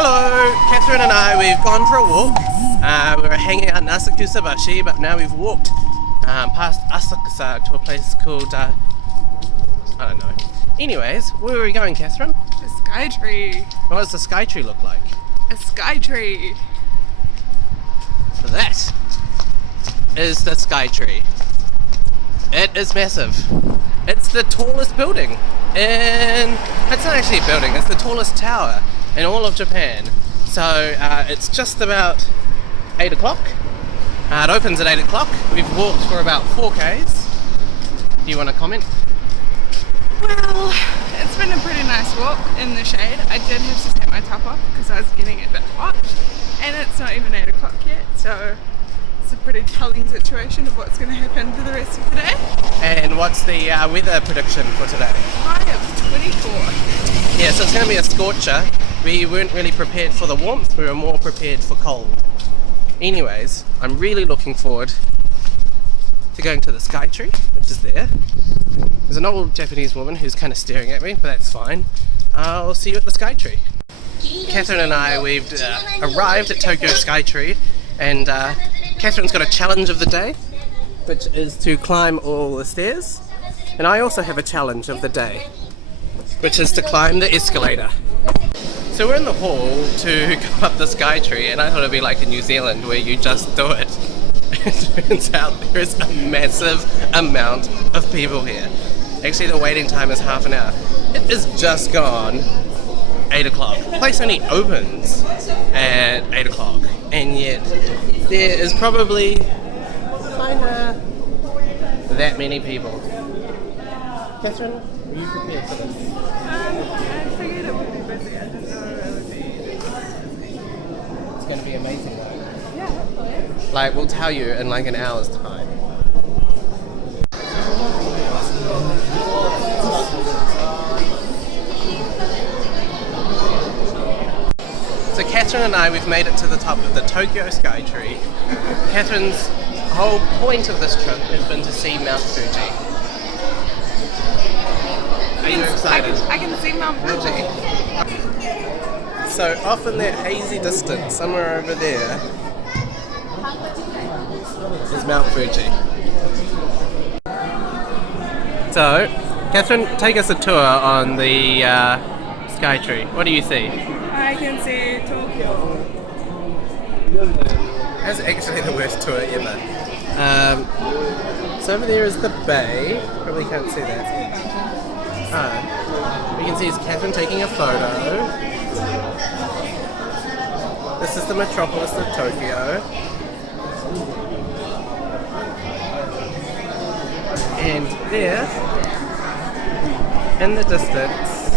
Hello, Kathryn and I, we've gone for a walk. We were hanging out in Asakusabashi, but now we've walked past Asakusa to a place called, I don't know. Anyways, where are we going, Kathryn? A Skytree. What does the Skytree look like? A Skytree. So that is the Skytree. It is massive. It's the tallest building it's not actually a building, it's the tallest tower in all of Japan. So it's just about 8 o'clock. It opens at 8 o'clock. We've walked for about 4 Ks. Do you want to comment? Well, it's been a pretty nice walk in the shade. I did have to take my top off because I was getting a bit hot, and it's not even 8 o'clock yet, so it's a pretty telling situation of what's going to happen for the rest of the day. And what's the weather prediction for today? High of 24. Yeah, so it's going to be a scorcher. We weren't really prepared for the warmth, we were more prepared for cold. Anyways, I'm really looking forward to going to the Skytree, which is there. There's an old Japanese woman who's kind of staring at me, but that's fine. I'll see you at the Skytree. Kathryn and I, we've arrived at Tokyo Skytree, and Kathryn's got a challenge of the day, which is to climb all the stairs. And I also have a challenge of the day, which is to climb the escalator. So we're in the hall to go up the Skytree, and I thought it'd be like in New Zealand where you just do it. It turns out there is a massive amount of people here. Actually, the waiting time is half an hour. It is just gone 8 o'clock. The place only opens at 8 o'clock, and yet there is probably kinda that many people. Kathryn, are you prepared for this? I figured it would be busy. I didn't know it would be busy. It's going to be amazing though. Yeah, hopefully. Like, we'll tell you in like an hour's time. So Kathryn and I, we've made it to the top of the Tokyo Skytree. Kathryn's whole point of this trip has been to see Mount Fuji. Are you excited? I can see Mount Fuji. So off in that hazy distance, somewhere over there, is Mount Fuji. So, Kathryn, take us a tour on the Skytree. What do you see? I can see Tokyo. That's actually the worst tour ever. So over there is the bay. Probably can't see that. We can see is Kathryn taking a photo. This is the metropolis of Tokyo. And there, in the distance,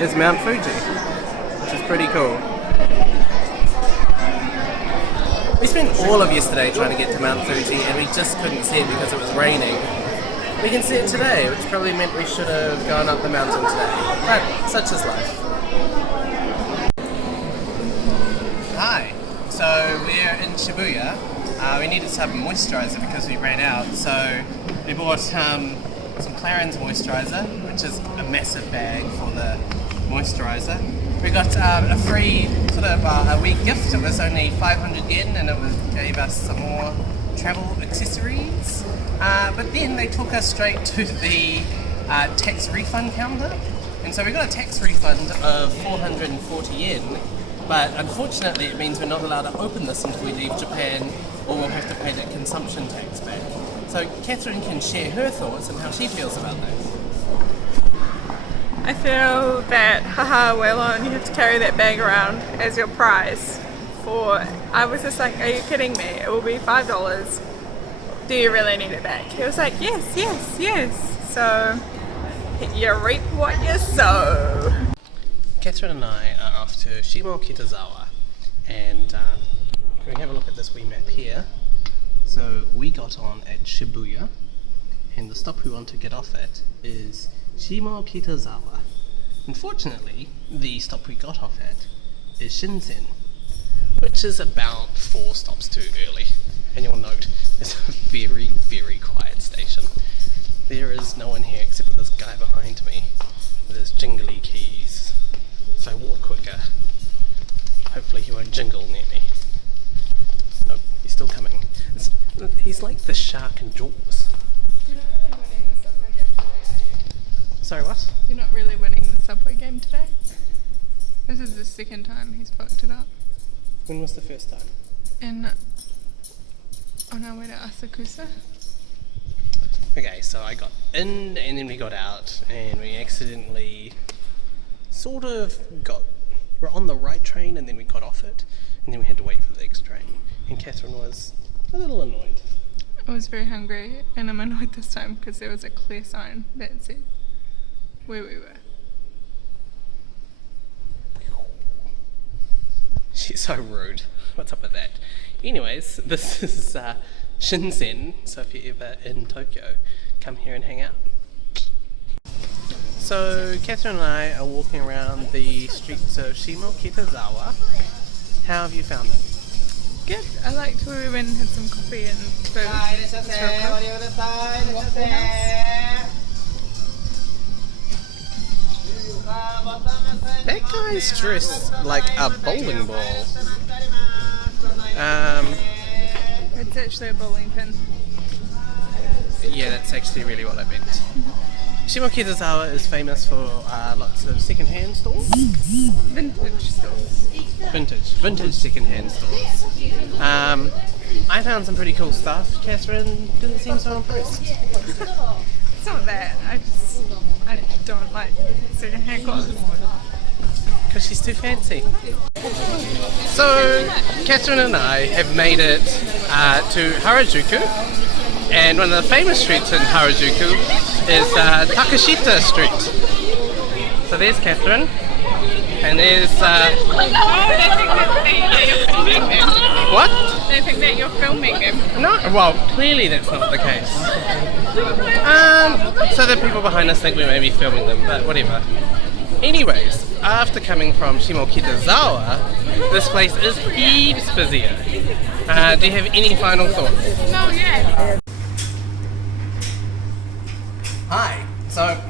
is Mount Fuji, which is pretty cool. We spent all of yesterday trying to get to Mount Fuji, and we just couldn't see it because it was raining. We can see it today, which probably meant we should have gone up the mountain today. But such is life. Hi, so we're in Shibuya. We needed some moisturiser because we ran out, so we bought some Clarins moisturiser, which is a massive bag for the moisturiser. We got a free sort of a wee gift. It was only 500 yen, and it gave us some more travel accessories. But then they took us straight to the tax refund counter, and so we got a tax refund of 440 yen. But unfortunately, it means we're not allowed to open this until we leave Japan, or we'll have to pay that consumption tax back. So Kathryn can share her thoughts and how she feels about that. I feel that, haha, well on, you have to carry that bag around as your prize. I was just like, are you kidding me? It will be $5. Do you really need it back? He was like, yes, yes, yes. So, you reap what you sow. Kathryn and I are off to Shimokitazawa, and we can have a look at this wee map here. So we got on at Shibuya, and the stop we want to get off at is Shimokitazawa. Unfortunately, the stop we got off at is Shinsen, which is about 4 stops too early. And you'll note, it's a very, very quiet station. There is no one here except for this guy behind me with his jingly keys. shark and jaws. Sorry, what? You're not really winning the Subway game today. This is the second time he's fucked it up. When was the first time? On our way to Asakusa. Okay, so I got in and then we got out and we accidentally we're on the right train and then we got off it and then we had to wait for the next train and Kathryn was a little annoyed. I was very hungry and I'm annoyed this time because there was a clear sign that said where we were. She's so rude. What's up with that? Anyways, this is Shinsen, so if you're ever in Tokyo, come here and hang out. So Kathryn and I are walking around the streets of Shimokitazawa. How have you found it? Good. I liked where we went and had some coffee and food. It's real cool. Waffle House. That guy's dressed like a bowling ball. It's actually a bowling pin. Yeah, that's actually really what I meant. Shimokitazawa is famous for lots of second-hand stores. Vintage stores. Vintage second-hand stores. I found some pretty cool stuff. Kathryn didn't seem so impressed. It's not that. I don't like second-hand clothes. Because she's too fancy. So, Kathryn and I have made it to Harajuku, and one of the famous streets in Harajuku is Takashita Street. So there's Kathryn, and there's... What? They think that you're filming him. No, well, clearly that's not the case. So the people behind us think we may be filming them, but whatever. Anyways, after coming from Shimokitazawa, this place is heaps busier. Do you have any final thoughts? No, yeah. Hi. So,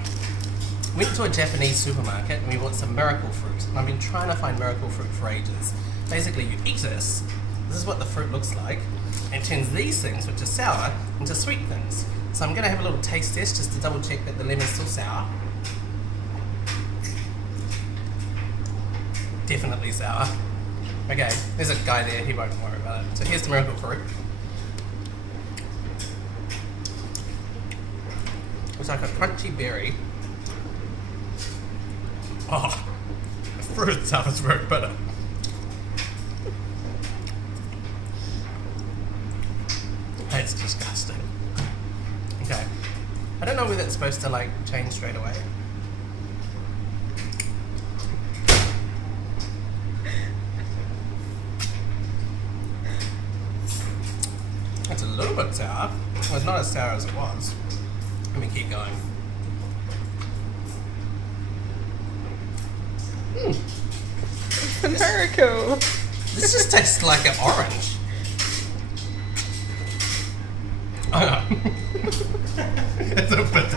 went to a Japanese supermarket and we bought some miracle fruit. And I've been trying to find miracle fruit for ages. Basically, you eat this. This is what the fruit looks like. And it turns these things, which are sour, into sweet things. So I'm going to have a little taste test just to double check that the lemon's still sour. Definitely sour. Okay, there's a guy there, he won't worry about it. So here's the miracle fruit. It's like a crunchy berry. Oh, the fruit itself is very bitter. That's disgusting. Okay, I don't know whether it's supposed to like change straight away. It's a little bit sour. Well, it's not as sour as it was. Let me keep going. It's a miracle. This just tastes like an orange. Oh no. It's a bit